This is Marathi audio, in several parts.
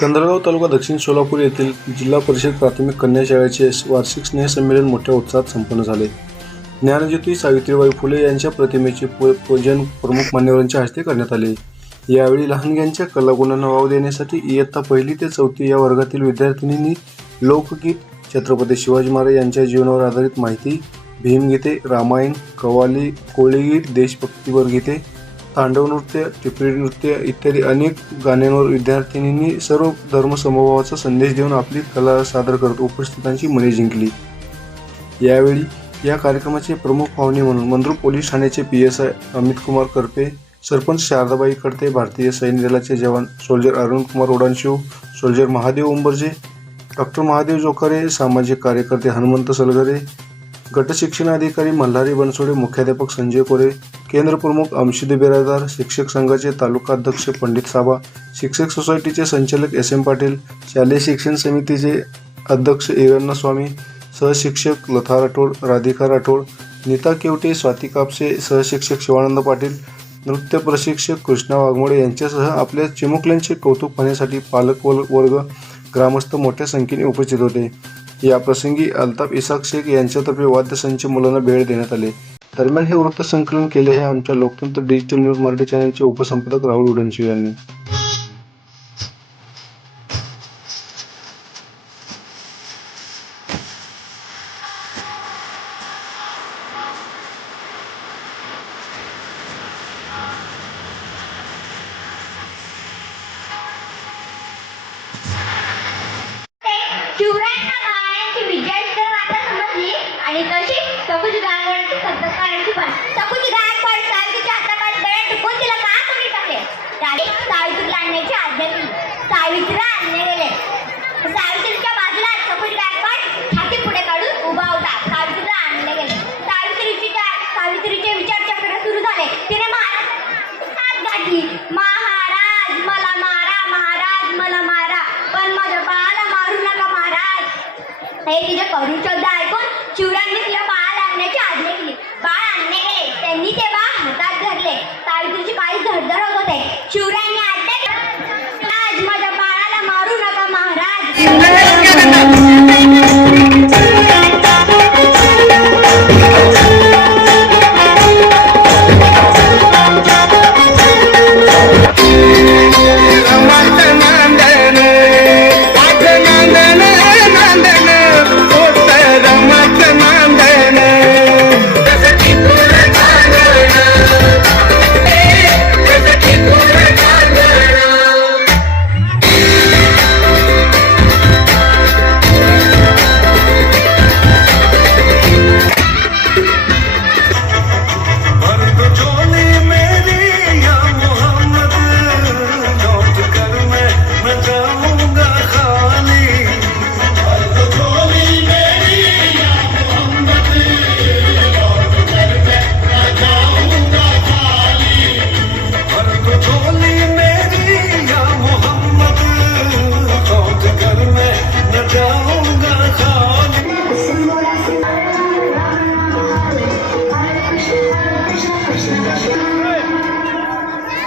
कंदरगाव तालुका दक्षिण सोलापूर येथील जिल्हा परिषद प्राथमिक कन्या शाळेचे वार्षिक स्नेहसंमेलन मोठ्या उत्साहात संपन्न झाले. ज्ञानज्योती सावित्रीबाई फुले यांच्या प्रतिमेचे पूजन प्रमुख मान्यवरांच्या हस्ते करण्यात आले. यावेळी लहानग्यांच्या कलागुणांना वाव देण्यासाठी इयत्ता पहिली ते चौथी या वर्गातील विद्यार्थिनींनी लोकगीत छत्रपती शिवाजी महाराज यांच्या जीवनावर आधारित माहिती भीमगीते रामायण कव्वाली कोळीगीत देशभक्तीपर गीते तांडव नृत्य टिपरी नृत्य इत्यादी अनेक गाण्यांवर विद्यार्थिनींनी सर्व धर्मसमभावाचा संदेश देऊन आपली कला सादर करत उपस्थितांची मने जिंकली. यावेळी या कार्यक्रमाचे प्रमुख पाहुणे म्हणून मंद्रू पोलीस ठाण्याचे P S I Amit Kumar Karpe sarpanch Shardabai Kadte भारतीय सैन्य दलाचे जवान soldier Arun Kumar Odanshiv soldier Mahadev Umbarje doctor Mahadev Jokare सामाजिक कार्यकर्ते हनुमंत सलगरे गटशिक्षण अधिकारी मल्हारी बनसोडे मुख्याध्यापक संजय कोरे केंद्र प्रमुख अमशिदे बिराजदार शिक्षक संघाचे तालुका अध्यक्ष पंडित साबा शिक्षक सोसायटीचे संचालक एस एम पाटील शालेय शिक्षण समितीचे अध्यक्ष इरण्णा स्वामी सहशिक्षक लथा राठोड राधिका राठोड नीता केवटे स्वाती कापसे सहशिक्षक शिवानंद पाटील नृत्य प्रशिक्षक कृष्णा वाघमोडे यांच्यासह आपल्या चिमुकल्यांचे कौतुक पाहण्यासाठी पालक वर्ग ग्रामस्थ मोठ्या संख्येने उपस्थित होते. या प्रसंगी अल्ताफ इसाक शेख यांच्यातर्फे वाद्यसंच मुलांना भेट देण्यात आले. दरम्यान हे वृत्त संकलन केले हे आमच्या लोकतंत्र डिजिटल न्यूज मराठी चॅनलचे उपसंपादक राहुल उडनशिव यांनी. पण सावित्रीच्या हातापात गळ्यात टिकून तिला का कमी टाकले? त्याने सावित्रीला आणण्याची आज्ञा दिली. सावित्रीला आणले गेले. सावित्रीच्या बाजूला सकुची गायकवाड छाती पुढे काढून उभा होता. सावित्रीला आणले गेले. सावित्रीची सावित्रीचे विचार चक्र सुरू झाले. तिने महाराज हात महाराज मला मारा महाराज मला मारा. पण माझ्या बाळाला मारू नका महाराज. हे तिच्या करुण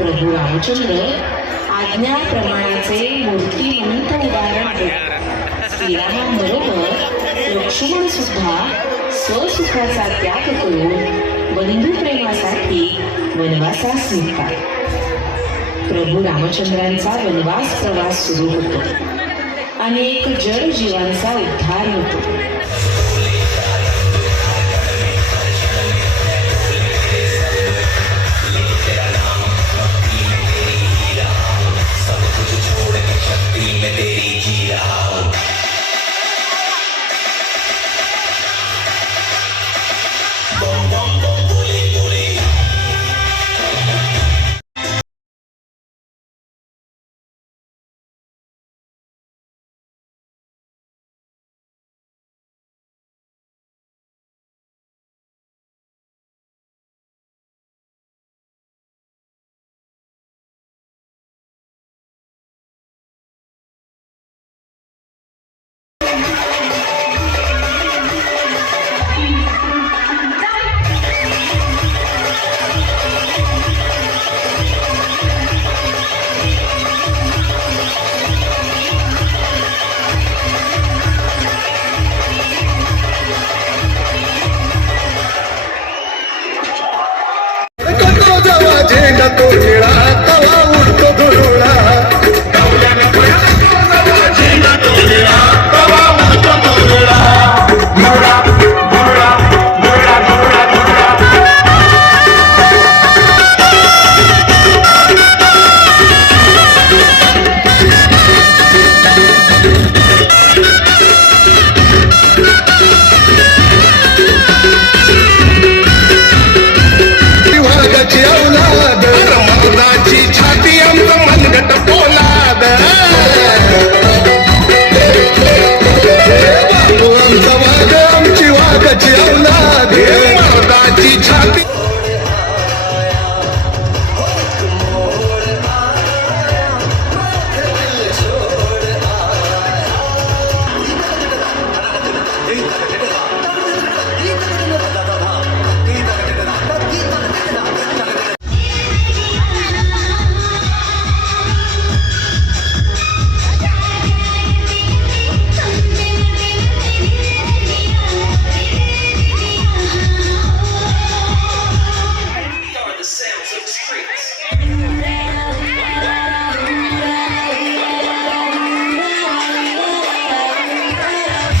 प्रभू रामचंद्र आज्ञा प्रमाणाचे मूर्तिमंत उदाहरण देतात. श्रीरामांबरोबर लक्ष्मण सुद्धा स्वसुखाचा त्याग करून बंधुप्रेमासाठी वनवासास निघतात. प्रभू रामचंद्रांचा वनवास प्रवास सुरू होतो. अनेक जड जीवांचा उद्धार होतो.